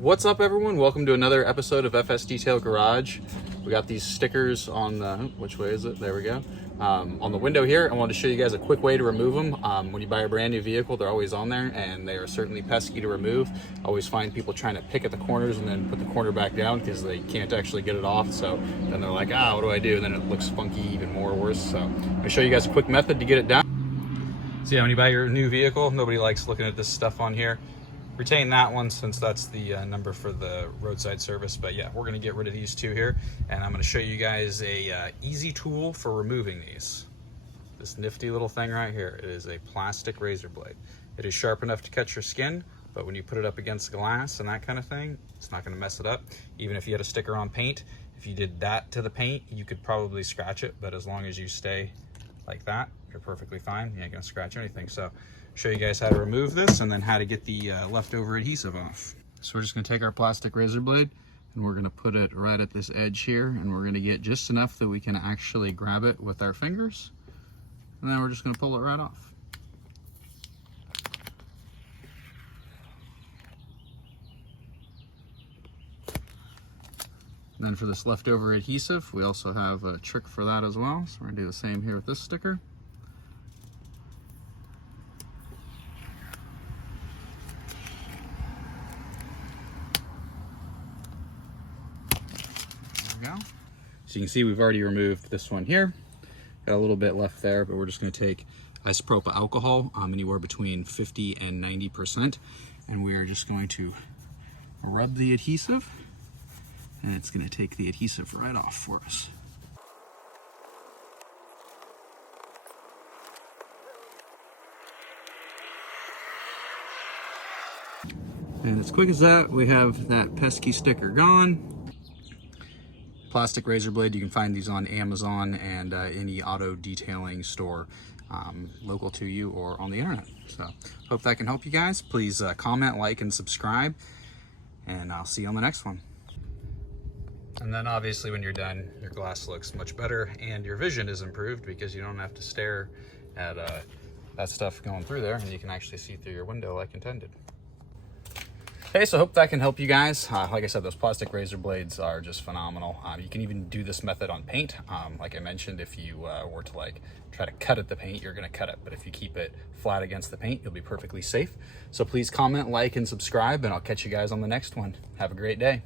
What's up, everyone? Welcome to another episode of FS Detail Garage. We got these stickers on the, which way is it? There we go. On the window here. I wanted to show you guys a quick way to remove them. When you buy a brand new vehicle, they're always on there and they are certainly pesky to remove. I always find people trying to pick at the corners and then put the corner back down because they can't actually get it off. So then they're like, what do I do? And then it looks funky, even more worse. So I'm going to show you guys a quick method to get it done. So yeah, when you buy your new vehicle, nobody likes looking at this stuff on here. Retain that one since that's the number for the roadside service, but yeah, we're going to get rid of these two here, and I'm going to show you guys a easy tool for removing these. This nifty little thing right here. It is a plastic razor blade. It is sharp enough to cut your skin, but when you put it up against glass and that kind of thing, it's not going to mess it up. Even if you had a sticker on paint, if you did that to the paint, you could probably scratch it, but as long as you stay like that, you're perfectly fine. You ain't going to scratch anything. So show you guys how to remove this and then how to get the leftover adhesive off. So we're just going to take our plastic razor blade and we're going to put it right at this edge here, and we're going to get just enough that we can actually grab it with our fingers, and then we're just going to pull it right off. And then for this leftover adhesive, we also have a trick for that as well. So we're going to do the same here with this sticker. Go. So you can see we've already removed this one here. Got a little bit left there, but we're just going to take isopropyl alcohol, anywhere between 50 and 90%, and we're just going to rub the adhesive, and it's going to take the adhesive right off for us. And as quick as that, we have that pesky sticker gone. Plastic razor blade, you can find these on Amazon and any auto detailing store local to you or on the internet. So hope that can help you guys. Please comment, like, and subscribe, and I'll see you on the next one. And then obviously when you're done, your glass looks much better and your vision is improved because you don't have to stare at that stuff going through there, and you can actually see through your window like intended. Hey, so hope that can help you guys. Like I said, those plastic razor blades are just phenomenal. You can even do this method on paint. Like I mentioned, if you were to try to cut at the paint, you're gonna cut it. But if you keep it flat against the paint, you'll be perfectly safe. So please comment, like, and subscribe, and I'll catch you guys on the next one. Have a great day.